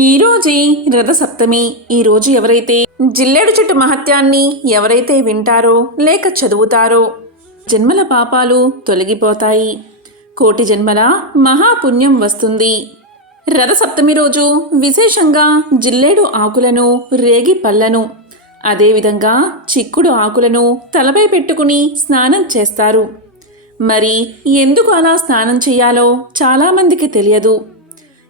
ఈరోజే రథసప్తమి. ఈరోజు ఎవరైతే జిల్లేడు చెట్టు మహత్యాన్ని ఎవరైతే వింటారో లేక చదువుతారో జన్మల పాపాలు తొలగిపోతాయి. కోటి జన్మల మహాపుణ్యం వస్తుంది. రథసప్తమి రోజు విశేషంగా జిల్లేడు ఆకులను రేగి పళ్ళను అదేవిధంగా చిక్కుడు ఆకులను తలపై పెట్టుకుని స్నానం చేస్తారు. మరి ఎందుకు అలా స్నానం చేయాలో చాలామందికి తెలియదు.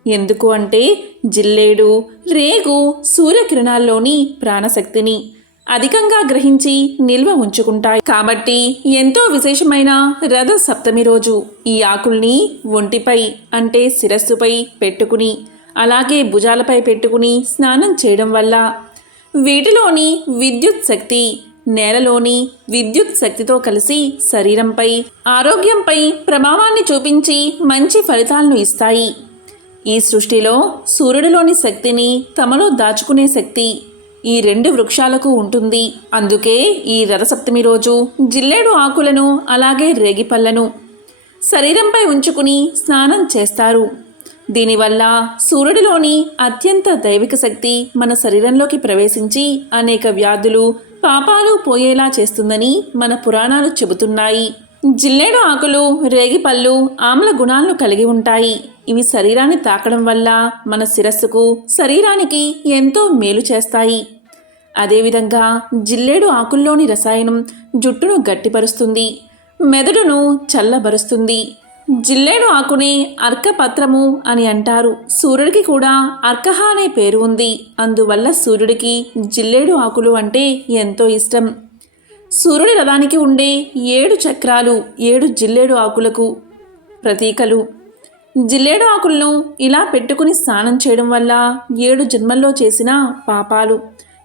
ఎందుకు అంటే జిల్లేడు రేగు సూర్యకిరణాల్లోని ప్రాణశక్తిని అధికంగా గ్రహించి నిల్వ ఉంచుకుంటాయి. కాబట్టి ఎంతో విశేషమైన రథ సప్తమి రోజు ఈ ఆకుల్ని ఒంటిపై అంటే శిరస్సుపై పెట్టుకుని అలాగే భుజాలపై పెట్టుకుని స్నానం చేయడం వల్ల వీటిలోని విద్యుత్ శక్తి నేలలోని విద్యుత్ శక్తితో కలిసి శరీరంపై ఆరోగ్యంపై ప్రభావాన్ని చూపించి మంచి ఫలితాలను ఇస్తాయి. ఈ సృష్టిలో సూర్యుడిలోని శక్తిని తమలో దాచుకునే శక్తి ఈ రెండు వృక్షాలకు ఉంటుంది. అందుకే ఈ రథసప్తమి రోజు జిల్లేడు ఆకులను అలాగే రేగిపళ్ళను శరీరంపై ఉంచుకుని స్నానం చేస్తారు. దీనివల్ల సూర్యుడిలోని అత్యంత దైవిక శక్తి మన శరీరంలోకి ప్రవేశించి అనేక వ్యాధులు పాపాలు పోయేలా చేస్తుందని మన పురాణాలు చెబుతున్నాయి. జిల్లేడు ఆకులు రేగిపళ్ళు ఆమ్ల గుణాలను కలిగి ఉంటాయి. ఇవి శరీరాన్ని తాకడం వల్ల మన శిరస్సుకు శరీరానికి ఎంతో మేలు చేస్తాయి. అదేవిధంగా జిల్లేడు ఆకుల్లోని రసాయనం జుట్టును గట్టిపరుస్తుంది. మెదడును చల్లబరుస్తుంది. జిల్లేడు ఆకునే అర్కపత్రము అని అంటారు. సూర్యుడికి కూడా అర్కహ అనే పేరు ఉంది. అందువల్ల సూర్యుడికి జిల్లేడు ఆకులు అంటే ఎంతో ఇష్టం. సూర్యుడి రథానికి ఉండే ఏడు చక్రాలు ఏడు జిల్లేడు ఆకులకు ప్రతీకలు. జిల్లేడు ఆకులను ఇలా పెట్టుకుని స్నానం చేయడం వల్ల ఏడు జన్మల్లో చేసిన పాపాలు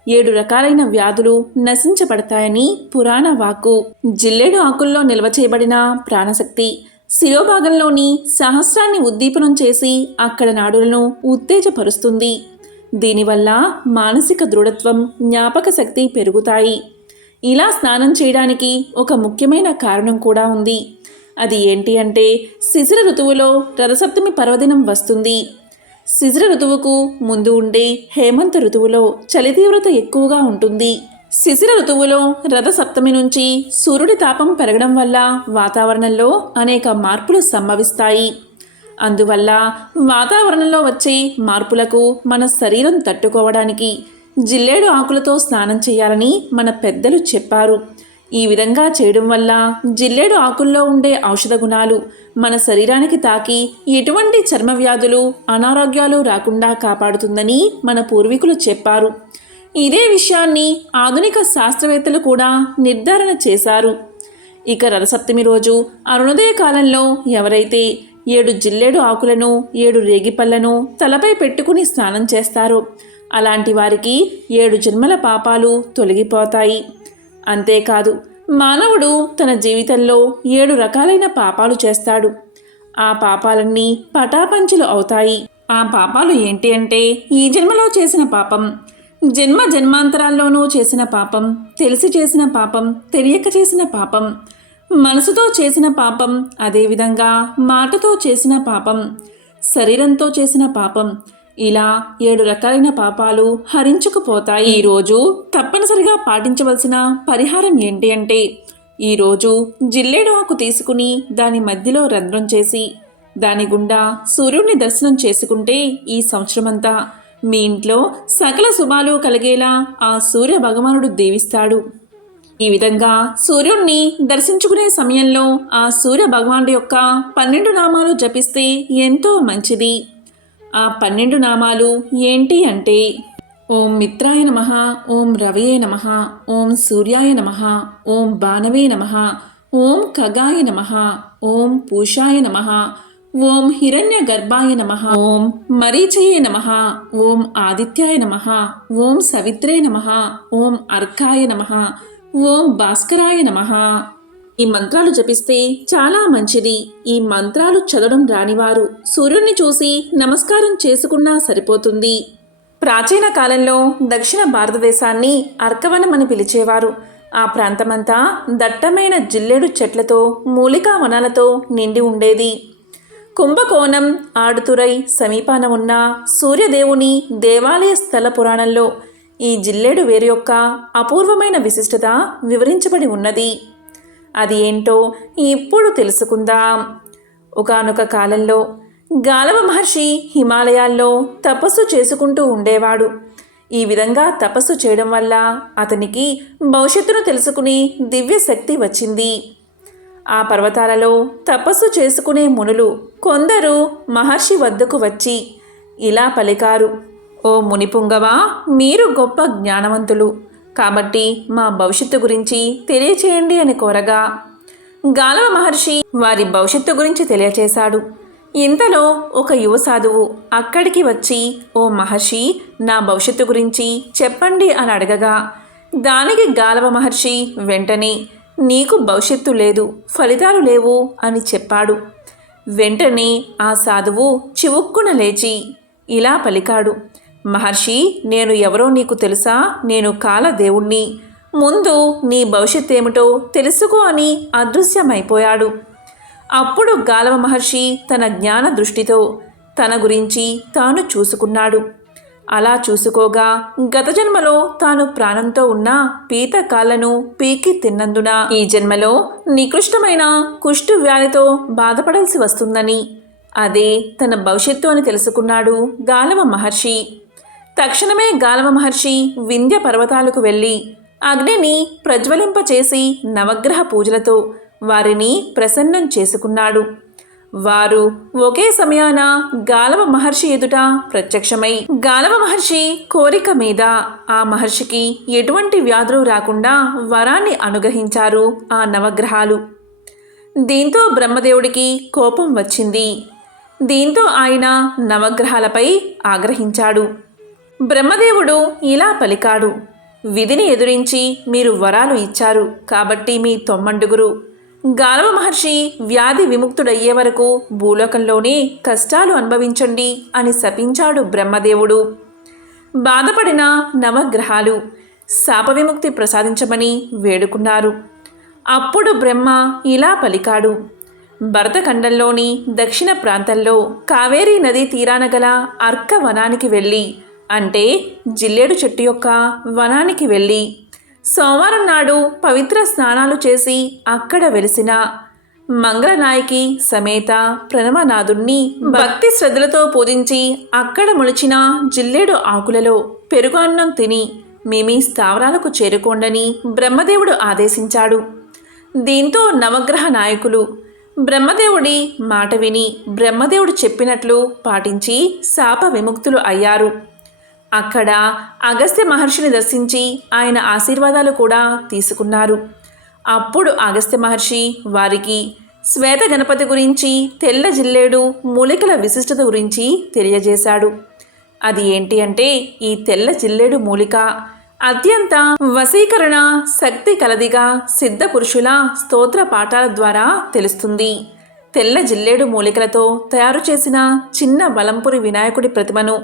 ఏడు రకాలైన వ్యాధులు నశించబడతాయని పురాణ వాక్కు. జిల్లేడు ఆకుల్లో నిల్వ చేయబడిన ప్రాణశక్తి శిరోభాగంలోని సహస్రాన్ని ఉద్దీపనం చేసి అక్కడ నాడులను ఉత్తేజపరుస్తుంది. దీనివల్ల మానసిక దృఢత్వం జ్ఞాపక శక్తి పెరుగుతాయి. ఇలా స్నానం చేయడానికి ఒక ముఖ్యమైన కారణం కూడా ఉంది. అది ఏంటి అంటే శిశిర ఋతువులో రథసప్తమి పర్వదినం వస్తుంది. శిశిర ఋతువుకు ముందు ఉండే హేమంత ఋతువులో చలి తీవ్రత ఎక్కువగా ఉంటుంది. శిశిర ఋతువులో రథసప్తమి నుంచి సూర్యుడి తాపం పెరగడం వల్ల వాతావరణంలో అనేక మార్పులు సంభవిస్తాయి. అందువల్ల వాతావరణంలో వచ్చే మార్పులకు మన శరీరం తట్టుకోవడానికి జిల్లేడు ఆకులతో స్నానం చేయాలని మన పెద్దలు చెప్పారు. ఈ విధంగా చేయడం వల్ల జిల్లేడు ఆకుల్లో ఉండే ఔషధ గుణాలు మన శరీరానికి తాకి ఎటువంటి చర్మ వ్యాధులు అనారోగ్యాలు రాకుండా కాపాడుతుందని మన పూర్వీకులు చెప్పారు. ఇదే విషయాన్ని ఆధునిక శాస్త్రవేత్తలు కూడా నిర్ధారణ చేశారు. ఇక రథసప్తమి రోజు అరుణోదయ కాలంలో ఎవరైతే ఏడు జిల్లేడు ఆకులను ఏడు రేగిపళ్ళను తలపై పెట్టుకుని స్నానం చేస్తారో అలాంటి వారికి ఏడు జన్మల పాపాలు తొలగిపోతాయి. అంతేకాదు మానవుడు తన జీవితంలో ఏడు రకాలైన పాపాలు చేస్తాడు. ఆ పాపాలన్నీ పటాపంచులు అవుతాయి. ఆ పాపాలు ఏంటి అంటే ఈ జన్మలో చేసిన పాపం జన్మ జన్మాంతరాల్లోనూ చేసిన పాపం తెలిసి చేసిన పాపం తెలియక చేసిన పాపం మనసుతో చేసిన పాపం అదేవిధంగా మాటతో చేసిన పాపం శరీరంతో చేసిన పాపం ఇలా ఏడు రకాలైన పాపాలు హరించుకుపోతాయి ఈరోజు తప్పనిసరిగా పాటించవలసిన పరిహారం ఏంటి అంటే ఈరోజు జిల్లేడు ఆకు తీసుకుని దాని మధ్యలో రంధ్రం చేసి దాని గుండా సూర్యుడిని దర్శనం చేసుకుంటే ఈ సంవత్సరమంతా మీ ఇంట్లో సకల శుభాలు కలిగేలా ఆ సూర్య భగవానుడు దీవిస్తాడు. ఈ విధంగా సూర్యుణ్ణి దర్శించుకునే సమయంలో ఆ సూర్య భగవానుడి యొక్క పన్నెండు నామాలు జపిస్తే ఎంతో మంచిది. ఆ పన్నెండు నామాలు ఏంటి అంటే ఓం మిత్రాయ నమ ఓం రవయే నమ ఓం సూర్యాయ నమ ఓం బాణవే నమ ఓం ఖగాయ నమ ఓం పూషాయ నమ ఓం హిరణ్య గర్భాయ నమ ఓం మరీచయే నమ ఓం ఆదిత్యాయ నమ ఓం సవిత్రే నమ ఓం అర్కాయ నమ ఓం భాస్కరాయ నమ ఈ మంత్రాలు జపిస్తే చాలా మంచిది. ఈ మంత్రాలు చదవడం రానివారు సూర్యుడిని చూసి నమస్కారం చేసుకున్నా సరిపోతుంది. ప్రాచీన కాలంలో దక్షిణ భారతదేశాన్ని అర్కవనం అని పిలిచేవారు. ఆ ప్రాంతమంతా దట్టమైన జిల్లెడు చెట్లతో మూలికా వనాలతో నిండి ఉండేది. కుంభకోణం ఆడుతురై సమీపాన ఉన్న సూర్యదేవుని దేవాలయ స్థల పురాణంలో ఈ జిల్లేడు వేరు యొక్క అపూర్వమైన విశిష్టత వివరించబడి ఉన్నది. అది ఏంటో ఇప్పుడు తెలుసుకుందాం. ఒకానొక కాలంలో గాలవ మహర్షి హిమాలయాల్లో తపస్సు చేసుకుంటూ ఉండేవాడు. ఈ విధంగా తపస్సు చేయడం వల్ల అతనికి భవిష్యత్తును తెలుసుకునే దివ్యశక్తి వచ్చింది. ఆ పర్వతాలలో తపస్సు చేసుకునే మునులు కొందరు మహర్షి వద్దకు వచ్చి ఇలా పలికారు ఓ మునిపుంగవా మీరు గొప్ప జ్ఞానవంతులు. కాబట్టి మా భవిష్యత్తు గురించి తెలియచేయండి అని కోరగా గాలవ మహర్షి వారి భవిష్యత్తు గురించి తెలియచేశాడు. ఇంతలో ఒక యువ సాధువు అక్కడికి వచ్చి ఓ మహర్షి నా భవిష్యత్తు గురించి చెప్పండి అని అడగగా దానికి గాలవ మహర్షి వెంటనే నీకు భవిష్యత్తు లేదు ఫలితాలు లేవు అని చెప్పాడు. వెంటనే ఆ సాధువు చివుక్కున లేచి ఇలా పలికాడు మహర్షి నేను ఎవరో నీకు తెలుసా? నేను కాలదేవుణ్ణి ముందు నీ భవిష్యత్ ఏమిటో తెలుసుకో అని అదృశ్యమైపోయాడు. అప్పుడు గాలవ మహర్షి తన జ్ఞాన దృష్టితో తన గురించి తాను చూసుకున్నాడు. అలా చూసుకోగా గత జన్మలో తాను ప్రాణంతో ఉన్న పీత కాళ్ళను పీకి తిన్నందున ఈ జన్మలో నికృష్టమైన కుష్టు వ్యాధితో బాధపడాల్సి వస్తుందని. అదే తన భవిష్యత్తు అని తెలుసుకున్నాడు గాలవ మహర్షి. తక్షణమే గాలవ మహర్షి వింధ్య పర్వతాలకు వెళ్ళి అగ్నిని ప్రజ్వలింపచేసి నవగ్రహ పూజలతో వారిని ప్రసన్నం చేసుకున్నాడు. వారు ఒకే సమయాన గాలవ మహర్షి ఎదుట ప్రత్యక్షమై గాలవ మహర్షి కోరిక మీద ఆ మహర్షికి ఎటువంటి వ్యాధులు రాకుండా వరాన్ని అనుగ్రహించారు ఆ నవగ్రహాలు. దీంతో బ్రహ్మదేవుడికి కోపం వచ్చింది. దీంతో ఆయన నవగ్రహాలపై ఆగ్రహించాడు. బ్రహ్మదేవుడు ఇలా పలికాడు విధిని ఎదురించి మీరు వరాలు ఇచ్చారు కాబట్టి మీ తొమ్మండుగురు. గాలవ మహర్షి వ్యాధి విముక్తుడయ్యే వరకు భూలోకంలోనే కష్టాలు అనుభవించండి అని శపించాడు బ్రహ్మదేవుడు. బాధపడిన నవగ్రహాలు శాప విముక్తి ప్రసాదించమని వేడుకున్నారు. అప్పుడు బ్రహ్మ ఇలా పలికాడు భరతఖండంలోని దక్షిణ ప్రాంతంలో కావేరీ నదీ తీరాన గల అర్క వనానికి వెళ్ళి అంటే జిల్లేడు చెట్టు యొక్క వనానికి వెళ్ళి సోమవారం నాడు పవిత్ర స్నానాలు చేసి అక్కడ వెలిసిన మంగళనాయకి సమేత ప్రణవనాథుణ్ణి భక్తి శ్రద్ధలతో పూజించి అక్కడ మొలిచిన జిల్లేడు ఆకులలో పెరుగు అన్నం తిని మేమీ మీ స్థావరాలకు చేరుకోండని బ్రహ్మదేవుడు ఆదేశించాడు. దీంతో నవగ్రహ నాయకులు బ్రహ్మదేవుడి మాట విని బ్రహ్మదేవుడు చెప్పినట్లు పాటించి శాప విముక్తులు అయ్యారు. అక్కడ అగస్త్య మహర్షిని దర్శించి ఆయన ఆశీర్వాదాలు కూడా తీసుకున్నారు. అప్పుడు అగస్త్య మహర్షి వారికి శ్వేత గణపతి గురించి తెల్ల జిల్లేడు మూలికల విశిష్టత గురించి తెలియజేశాడు. అది ఏంటి అంటే ఈ తెల్ల జిల్లేడు మూలిక అత్యంత వశీకరణ శక్తి కలదిగా సిద్ధ పురుషుల స్తోత్ర పాఠాల ద్వారా తెలుస్తుంది. తెల్ల జిల్లేడు మూలికలతో తయారు చేసిన చిన్న బలంపురి వినాయకుడి ప్రతిమను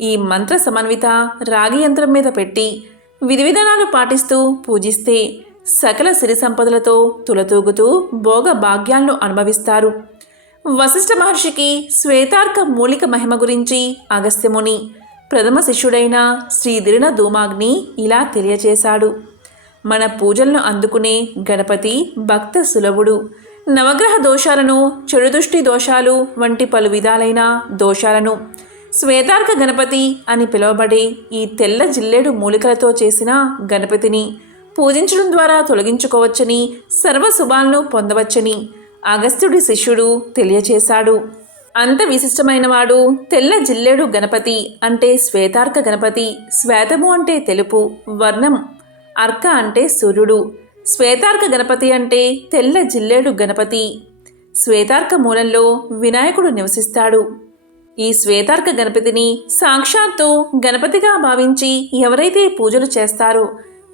ఈ మంత్ర సమన్విత రాగి యంత్రం మీద పెట్టి విధి విధానాలు పాటిస్తూ పూజిస్తే సకల సిరి సంపదలతో తులతూగుతూ భోగ భాగ్యాలను అనుభవిస్తారు. వశిష్ఠ మహర్షికి శ్వేతార్క మూలిక మహిమ గురించి అగస్త్యముని ప్రథమ శిష్యుడైన శ్రీదిరిన ధూమాగ్ని ఇలా తెలియచేశాడు. మన పూజలను అందుకునే గణపతి భక్త సులభుడు. నవగ్రహ దోషాలను చెడుదృష్టి దోషాలు వంటి పలు విధాలైన దోషాలను శ్వేతార్క గణపతి అని పిలువబడే ఈ తెల్ల జిల్లేడు మూలికలతో చేసిన గణపతిని పూజించడం ద్వారా తొలగించుకోవచ్చని సర్వశుభాలను పొందవచ్చని అగస్త్యుడి శిష్యుడు తెలియచేశాడు. అంత విశిష్టమైనవాడు తెల్ల జిల్లేడు గణపతి అంటే శ్వేతార్క గణపతి శ్వేతము అంటే తెలుపు వర్ణం అర్క అంటే సూర్యుడు శ్వేతార్క గణపతి అంటే తెల్ల జిల్లేడు గణపతి. శ్వేతార్క మూలంలో వినాయకుడు నివసిస్తాడు. ఈ శ్వేతార్క గణపతిని సాక్షాత్తు గణపతిగా భావించి ఎవరైతే పూజలు చేస్తారో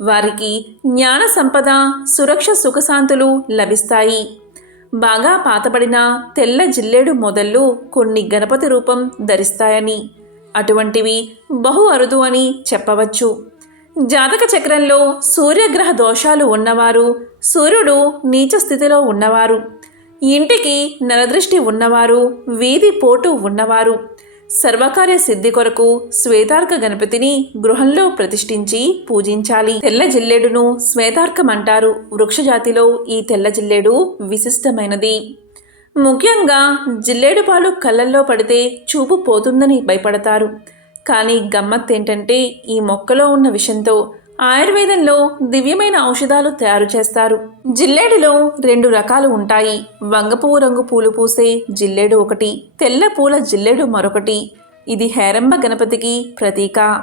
వారికి జ్ఞాన సంపద సురక్ష సుఖశాంతులు లభిస్తాయి. బాగా పాతబడిన తెల్ల జిల్లేడు మొదళ్ళు కొన్ని గణపతి రూపం ధరిస్తాయని అటువంటివి బహు అరుదు అని చెప్పవచ్చు. జాతక చక్రంలో సూర్యగ్రహ దోషాలు ఉన్నవారు సూర్యుడు నీచ స్థితిలో ఉన్నవారు. ఇంటికి నరదృష్టి ఉన్నవారు వీధి పోటు ఉన్నవారు. సర్వకార్య సిద్ధి కొరకు శ్వేతార్క గణపతిని గృహంలో ప్రతిష్ఠించి పూజించాలి. తెల్ల జిల్లేడును శ్వేతార్కం అంటారు వృక్షజాతిలో ఈ తెల్ల జిల్లేడు విశిష్టమైనది. ముఖ్యంగా జిల్లేడు పాలు కళ్ళల్లో పడితే చూపు పోతుందని భయపడతారు. కానీ గమ్మత్ ఏంటంటే ఈ మొక్కలో ఉన్న విషంతో ఆయుర్వేదంలో దివ్యమైన ఔషధాలు తయారు చేస్తారు. జిల్లేడులో రెండు రకాలు ఉంటాయి. వంగపువ్వు రంగు పూలు పూసే జిల్లేడు ఒకటి తెల్ల పూల జిల్లేడు మరొకటి. ఇది హేరంబ గణపతికి ప్రతీక.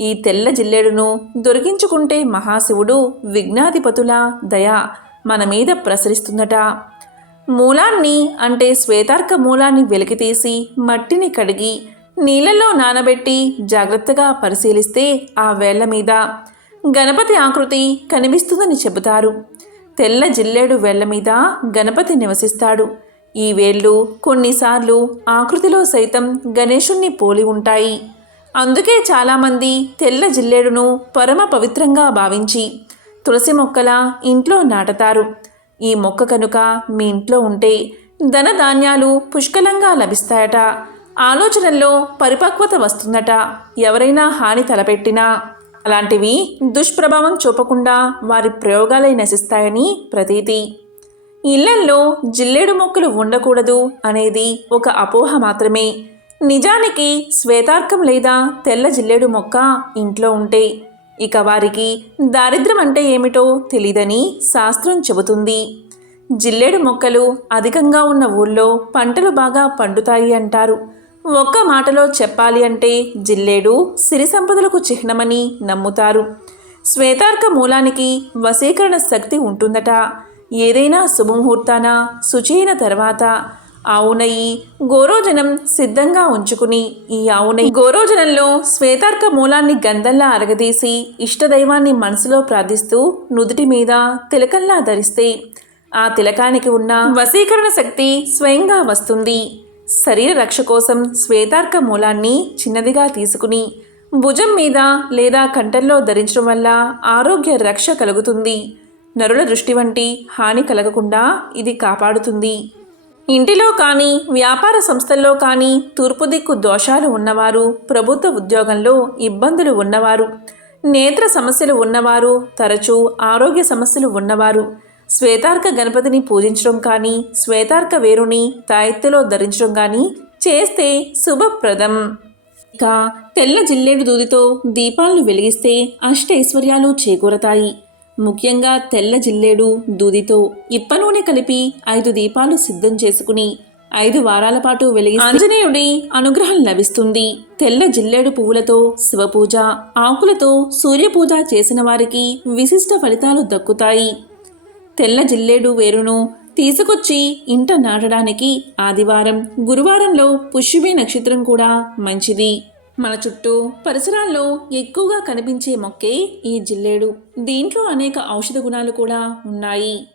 ఈ తెల్ల జిల్లేడును దొరికించుకుంటే మహాశివుడు విఘ్నాధిపతుల దయ మన మీద ప్రసరిస్తుందట. మూలాన్ని అంటే శ్వేతార్క మూలాన్ని వెలికితీసి మట్టిని కడిగి నీళ్ళలో నానబెట్టి జాగ్రత్తగా పరిశీలిస్తే ఆ వేళ్ళ మీద గణపతి ఆకృతి కనిపిస్తుందని చెబుతారు. తెల్ల జిల్లేడు వేళ్ళ మీద గణపతి నివసిస్తాడు. ఈ వేళ్ళు కొన్నిసార్లు ఆకృతిలో సైతం గణేశుణ్ణి పోలి ఉంటాయి. అందుకే చాలామంది తెల్ల జిల్లేడును పరమ పవిత్రంగా భావించి తులసి మొక్కల ఇంట్లో నాటతారు. ఈ మొక్క కనుక మీ ఇంట్లో ఉంటే ధనధాన్యాలు పుష్కలంగా లభిస్తాయట. ఆలోచనల్లో పరిపక్వత వస్తుందట. ఎవరైనా హాని తలపెట్టినా అలాంటివి దుష్ప్రభావం చూపకుండా వారి ప్రయోగాలే నశిస్తాయని ప్రతీతి. ఇళ్ళల్లో జిల్లేడు మొక్కలు ఉండకూడదు అనేది ఒక అపోహ మాత్రమే. నిజానికి శ్వేతార్కం లేదా తెల్ల జిల్లేడు మొక్క ఇంట్లో ఉంటే ఇక వారికి దారిద్ర్యం అంటే ఏమిటో తెలీదని శాస్త్రం చెబుతుంది. జిల్లేడు మొక్కలు అధికంగా ఉన్న ఊళ్ళో పంటలు బాగా పండుతాయి అంటారు. ఒక్క మాటలో చెప్పాలి అంటే జిల్లేడు సిరి సంపదలకు చిహ్నమని నమ్ముతారు. శ్వేతార్క మూలానికి వశీకరణ శక్తి ఉంటుందట. ఏదైనా శుభముహూర్తాన శుచైన తర్వాత ఆవునయి గోరోజనం సిద్ధంగా ఉంచుకుని ఈ ఆవునయి గోరోజనంలో శ్వేతార్క మూలాన్ని గంధంలా అరగదీసి ఇష్టదైవాన్ని మనసులో ప్రార్థిస్తూ నుదుటి మీద తిలకంలా ధరిస్తే ఆ తిలకానికి ఉన్న వశీకరణ శక్తి స్వయంగా వస్తుంది. శరీర రక్ష కోసం శ్వేతార్క మూలాన్ని చిన్నదిగా తీసుకుని భుజం మీద లేదా కంఠంలో ధరించడం వల్ల ఆరోగ్య రక్ష కలుగుతుంది. నరుల దృష్టి వంటి హాని కలగకుండా ఇది కాపాడుతుంది. ఇంటిలో కానీ వ్యాపార సంస్థల్లో కానీ తూర్పు దిక్కు దోషాలు ఉన్నవారు ప్రభుత్వ ఉద్యోగంలో ఇబ్బందులు ఉన్నవారు నేత్ర సమస్యలు ఉన్నవారు తరచూ ఆరోగ్య సమస్యలు ఉన్నవారు శ్వేతార్క గణపతిని పూజించడం కానీ శ్వేతార్క వేరుని తాయెత్తులో ధరించడం కానీ చేస్తే శుభప్రదం. ఇక తెల్ల జిల్లేడు దూదితో దీపాలను వెలిగిస్తే అష్టైశ్వర్యాలు చేకూరతాయి. ముఖ్యంగా తెల్ల జిల్లేడు దూదితో ఇప్ప నూనె కలిపి ఐదు దీపాలు సిద్ధం చేసుకుని ఐదు వారాల పాటు వెలిగి ఆంజనేయుడి అనుగ్రహం లభిస్తుంది. తెల్ల జిల్లేడు పువ్వులతో శివపూజ ఆకులతో సూర్యపూజ చేసిన వారికి విశిష్ట ఫలితాలు దక్కుతాయి. తెల్ల జిల్లేడు వేరును తీసుకొచ్చి ఇంట నాటడానికి ఆదివారం గురువారంలో పుష్యమి నక్షత్రం కూడా మంచిది. మన చుట్టూ పరిసరాల్లో ఎక్కువగా కనిపించే మొక్కే ఈ జిల్లేడు. దీంట్లో అనేక ఔషధ గుణాలు కూడా ఉన్నాయి.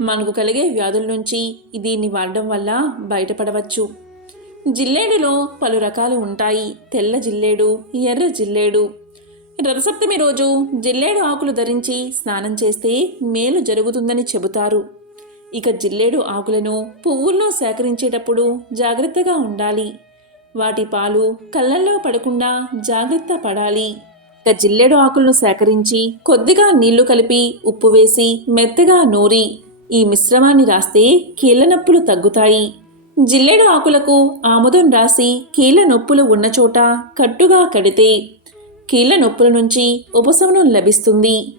మనకు కలిగే వ్యాధుల నుంచి దీన్ని వాడడం వల్ల బయటపడవచ్చు. జిల్లేడులో పలు రకాలు ఉంటాయి. తెల్ల జిల్లేడు ఎర్ర జిల్లేడు రథసప్తమి రోజు జిల్లేడు ఆకులు ధరించి స్నానం చేస్తే మేలు జరుగుతుందని చెబుతారు. ఇక జిల్లేడు ఆకులను పువ్వుల్లో సేకరించేటప్పుడు జాగ్రత్తగా ఉండాలి. వాటి పాలు కళ్ళల్లో పడకుండా జాగ్రత్త పడాలి. ఇక జిల్లేడు ఆకులను సేకరించి కొద్దిగా నీళ్ళు కలిపి ఉప్పు వేసి మెత్తగా నూరి ఈ మిశ్రమాన్ని రాస్తే కీళ్ళ నొప్పులు తగ్గుతాయి. జిల్లేడు ఆకులకు ఆముదం రాసి కీళ్ళ నొప్పులు ఉన్న చోట కట్టుగా కడితే కీళ్ళ నొప్పుల నుంచి ఉపశమనం లభిస్తుంది.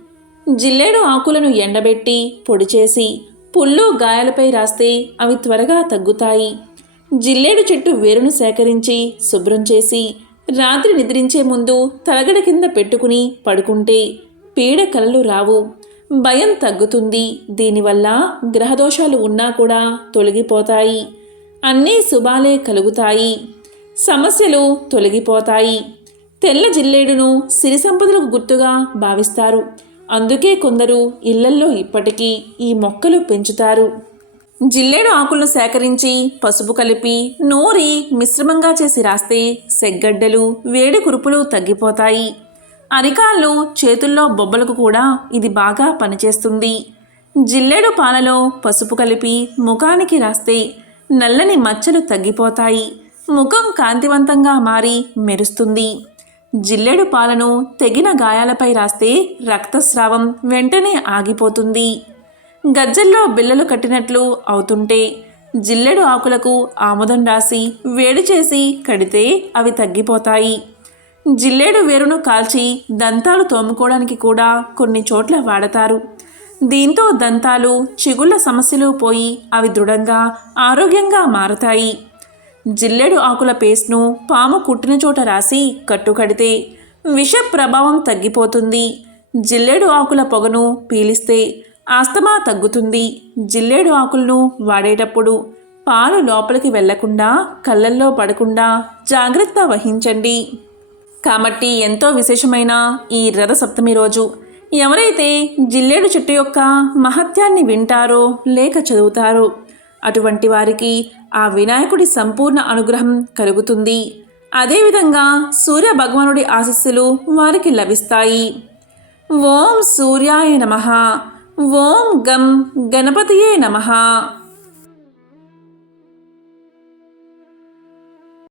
జిల్లేడు ఆకులను ఎండబెట్టి పొడి చేసి పుల్లు గాయాలపై రాస్తే అవి త్వరగా తగ్గుతాయి. జిల్లేడు చెట్టు వేరును సేకరించి శుభ్రం చేసి రాత్రి నిద్రించే ముందు తలగడ కింద పెట్టుకుని పడుకుంటే పీడ కలలు రావు. భయం తగ్గుతుంది. దీనివల్ల గ్రహదోషాలు ఉన్నా కూడా తొలగిపోతాయి. అన్నీ శుభాలే కలుగుతాయి. సమస్యలు తొలగిపోతాయి. తెల్ల జిల్లేడును సిరి సంపదలకు గుర్తుగా భావిస్తారు. అందుకే కొందరు ఇళ్ళల్లో ఇప్పటికీ ఈ మొక్కలు పెంచుతారు. జిల్లేడు ఆకులను సేకరించి పసుపు కలిపి నూరి మిశ్రమంగా చేసి రాస్తే సెగ్గడ్డలు వేడి కురుపులు తగ్గిపోతాయి. అరికాళ్ళు చేతుల్లో బొబ్బలకు కూడా ఇది బాగా పనిచేస్తుంది. జిల్లేడు పాలలో పసుపు కలిపి ముఖానికి రాస్తే నల్లని మచ్చలు తగ్గిపోతాయి. ముఖం కాంతివంతంగా మారి మెరుస్తుంది. జిల్లేడు పాలను తెగిన గాయాలపై రాస్తే రక్తస్రావం వెంటనే ఆగిపోతుంది. గజ్జల్లో బిల్లలు కట్టినట్లు అవుతుంటే జిల్లెడు ఆకులకు ఆముదం రాసి వేడి చేసి కడితే అవి తగ్గిపోతాయి. జిల్లేడు వేరును కాల్చి దంతాలు తోముకోవడానికి కూడా కొన్ని చోట్ల వాడతారు. దీంతో దంతాలు చిగుళ్ళ సమస్యలు పోయి అవి దృఢంగా ఆరోగ్యంగా మారతాయి. జిల్లేడు ఆకుల పేస్ట్ను పాము కుట్టిన చోట రాసి కట్టుకడితే విష ప్రభావం తగ్గిపోతుంది. జిల్లేడు ఆకుల పొగను పీలిస్తే ఆస్తమా తగ్గుతుంది. జిల్లేడు ఆకులను వాడేటప్పుడు పాలు లోపలికి వెళ్ళకుండా కళ్ళల్లో పడకుండా జాగ్రత్త వహించండి. కాబట్టి ఎంతో విశేషమైన ఈ రథ సప్తమి రోజు ఎవరైతే జిల్లేడు చెట్టు యొక్క మహత్యాన్ని వింటారో లేక చదువుతారో అటువంటి వారికి ఆ వినాయకుడి సంపూర్ణ అనుగ్రహం కలుగుతుంది. అదేవిధంగా సూర్య భగవానుడి ఆశస్సులు వారికి లభిస్తాయి. ఓం సూర్యాయ నమ. ఓం గం గణపతియే నమ.